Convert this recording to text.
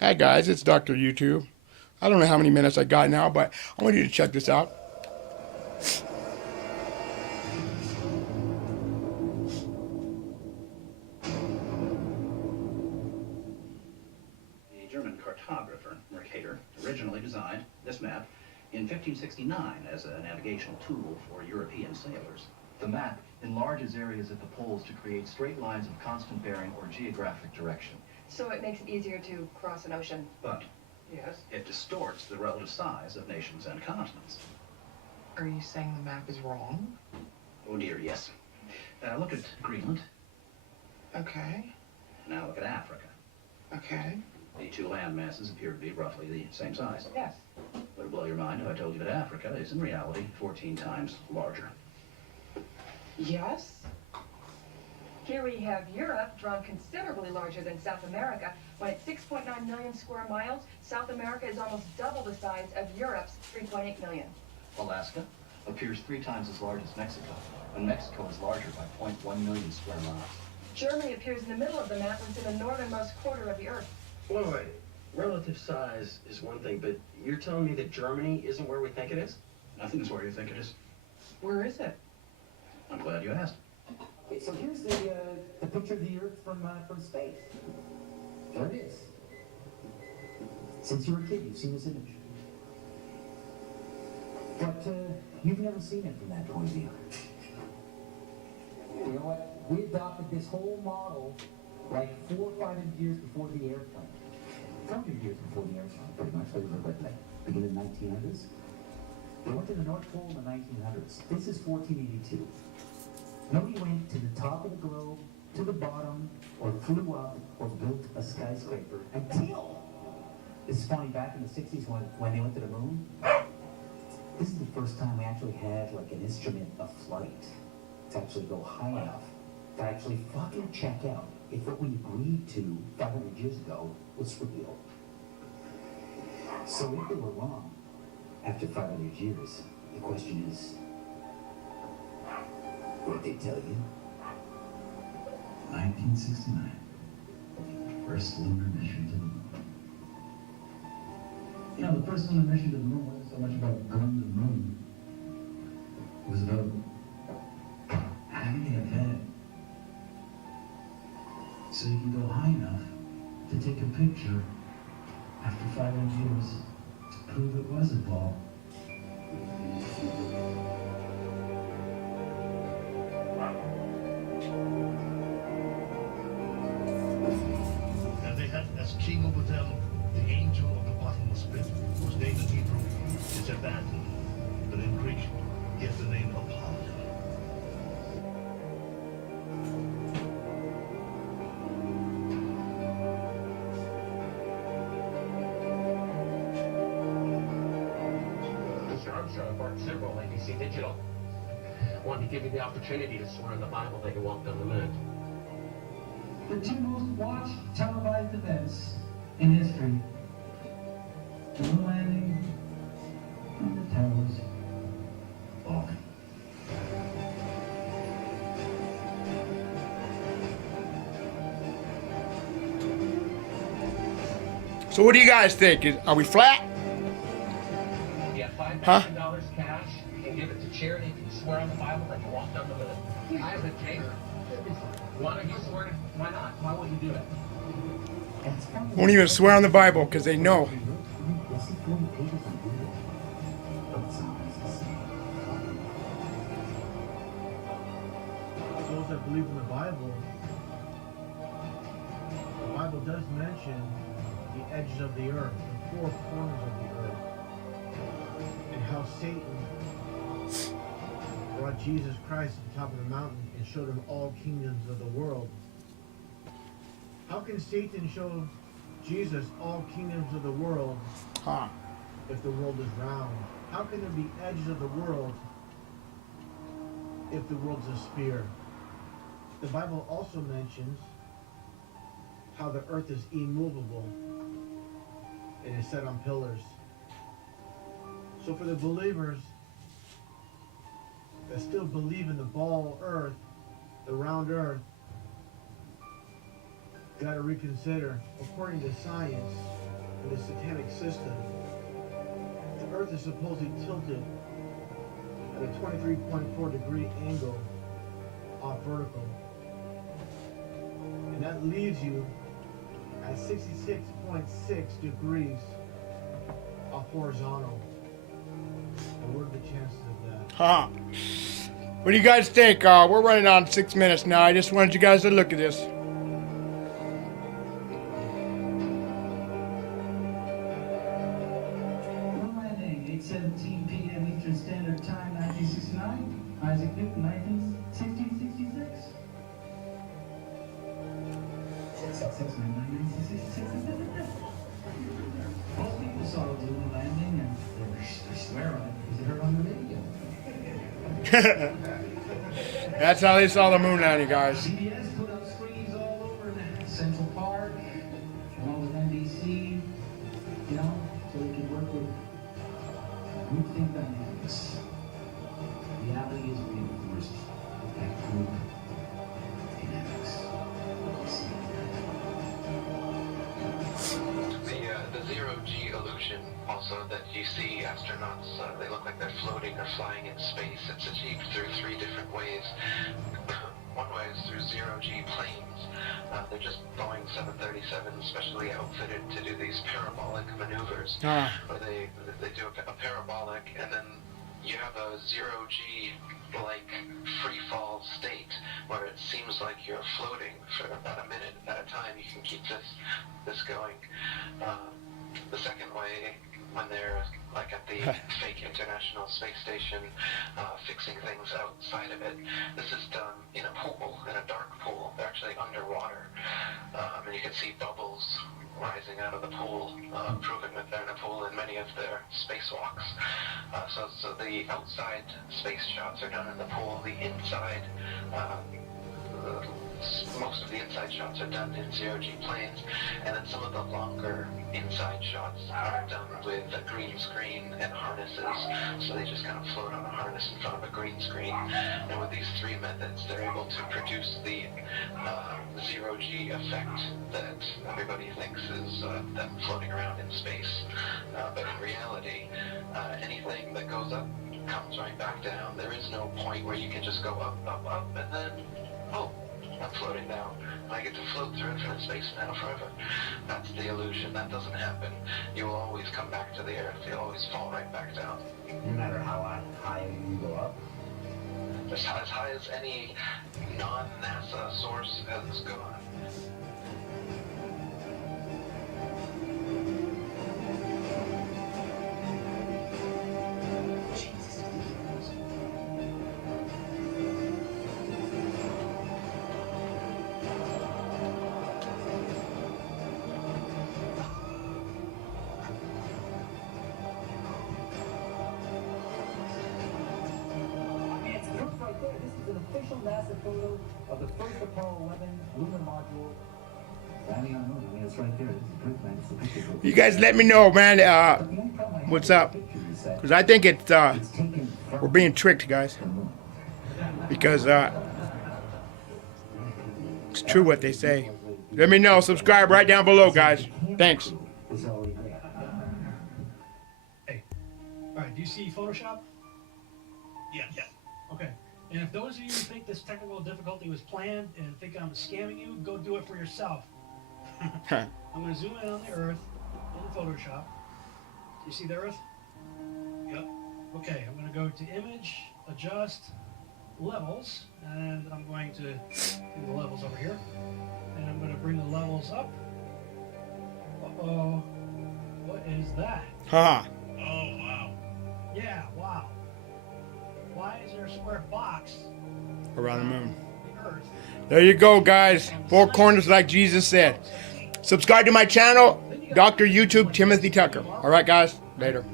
Hi guys, it's Dr. YouTube. I don't know how many minutes I got now, but I want you to check this out. The German cartographer Mercator originally designed this map in 1569 as a navigational tool for European sailors. The map enlarges areas at the poles to create straight lines of constant bearing or geographic direction. So it makes it easier to cross an ocean. But Yes. it distorts the relative size of nations and continents. Are you saying the map is wrong? Oh dear, yes. Look at Greenland. Okay. Now look at Africa. Okay. The two land masses appear to be roughly the same size. Yes. Would it blow your mind if I told you that Africa is in reality 14 times larger? Yes. Here we have Europe, drawn considerably larger than South America. When it's 6.9 million square miles, South America is almost double the size of Europe's 3.8 million. Alaska appears 3 times as large as Mexico, and Mexico is larger by 0.1 million square miles. Germany appears in the middle of the map and it's in the northernmost quarter of the Earth. Wait, wait. Relative size is one thing, but you're telling me that Germany isn't where we think it is? Nothing is where you think it is. Where is it? I'm glad you asked. Okay, so here's the picture of the Earth from space. There it is. Since you were a kid, you've seen this image. But you've never seen it from that point of view. You know what? We adopted this whole model like 400 or 500 years before the airplane. 400 years before the airplane, pretty much. They were like beginning of the 1900s. They went to the North Pole in the 1900s. This is 1482. Nobody went to the top of the globe, to the bottom, or flew up, or built a skyscraper until, this is funny, back in the 60s when they went to the moon, this is the first time we actually had like an instrument of flight to actually go high enough to actually fucking check out if what we agreed to 500 years ago was real. So if they were wrong, after 500 years, the question is, what did they tell you? 1969. First lunar mission to the moon. You know, the first lunar mission to the moon wasn't so much about going to the moon. It was about having a pad. So you can go high enough to take a picture after 500 years to prove it was a ball. And they had as king over them the angel of the bottomless pit, whose name in Hebrew is Abaddon, but in Greek he has the name Apollyon. Mr. Armstrong, Bart Zimmerl, ABC Digital. Wanted to give you the opportunity to swear in the Bible that you walked on the moon. The two most watched televised events in history. The moon landing and the towers falling. So what do you guys think? Are we flat? You have $5,000 Huh? cash. You can give it to charity if you swear on the Bible that you walked on the moon. I have a case. Why don't you swear? Why not? Why won't you do it? Won't even swear on the Bible because they know. Those that believe in the Bible does mention the edges of the earth, the four corners of the earth, and how Satan brought Jesus Christ to the top of the mountain and showed him all kingdoms of the world. How can Satan show Jesus all kingdoms of the world Huh. if the world is round? How can there be edges of the world if the world's a sphere? The Bible also mentions how the earth is immovable and is set on pillars. So for the believers that still believe in the ball earth, the round earth, got to reconsider. According to science, in the satanic system, the Earth is supposedly tilted at a 23.4 degree angle off vertical. And that leaves you at 66.6 degrees off horizontal. And what are the chances of that? Huh. What do you guys think? We're running on 6 minutes now. I just wanted you guys to look at this. Moon landing, 8:17 p.m. Eastern Standard Time, 1969. Isaac Newton, 1966. 1966. Most people saw the moon landing and they swear on it because they heard on the radio. That's how they saw the moon landing, guys. CBS put up screens all over in Central Park, along with NBC, you know, so they can work with groupthink dynamics. Reality is reinforced by group dynamics. The zero-G illusion, also, that you see astronauts, they look like they're floating or flying in space. It's achieved through 3 different ways. One way is through zero-G planes. They're just Boeing 737s specially outfitted to do these parabolic maneuvers, where they do a parabolic, and then you have a zero-G like free fall state where it seems like you're floating for about a minute at a time. You can keep this going. The second way, when they're like at the fake International Space Station, fixing things outside of it, this is done in a pool, in a dark pool. They're actually underwater, and you can see bubbles rising out of the pool, proving that they're in a pool in many of their spacewalks. So the outside space shots are done in the pool. The inside, most of the inside shots are done in zero-G planes, and then some of the longer inside shots are done with a green screen and harnesses. So they just kind of float on a harness in front of a green screen. And with these 3 methods, they're able to produce the zero-G effect that everybody thinks is them floating around in space. But in reality, anything that goes up comes right back down. There is no point where you can just go up, up, up, and then, oh, I'm floating down. I get to float through infinite space now forever. That's the illusion. That doesn't happen. You will always come back to the Earth. You'll always fall right back down. No matter how high you go up. Just as high as any non-NASA source has gone. Right there, this is an official NASA photo of the first Apollo 11 lunar module landing on the moon. I mean, it's right there. This is proof, man. It's the picture. You guys let me know, man, what's up. Because I think it's we're being tricked, guys. Because it's true what they say. Let me know. Subscribe right down below, guys. Thanks. Hey, all right, do you see Photoshop? Yeah. Okay. And if those of you who think this technical difficulty was planned and think I'm scamming you, go do it for yourself. I'm going to zoom in on the Earth in Photoshop. You see the Earth? Yep. Okay, I'm going to go to Image, Adjust, Levels, and I'm going to do the levels over here. And I'm going to bring the levels up. Uh-oh. What is that? Huh. Oh, wow. Yeah, wow. Why is there a square box Around the moon. the Earth? There you go, guys. 4 corners like Jesus said. Subscribe to my channel, Dr. YouTube Timothy Tucker. All right, guys. Later.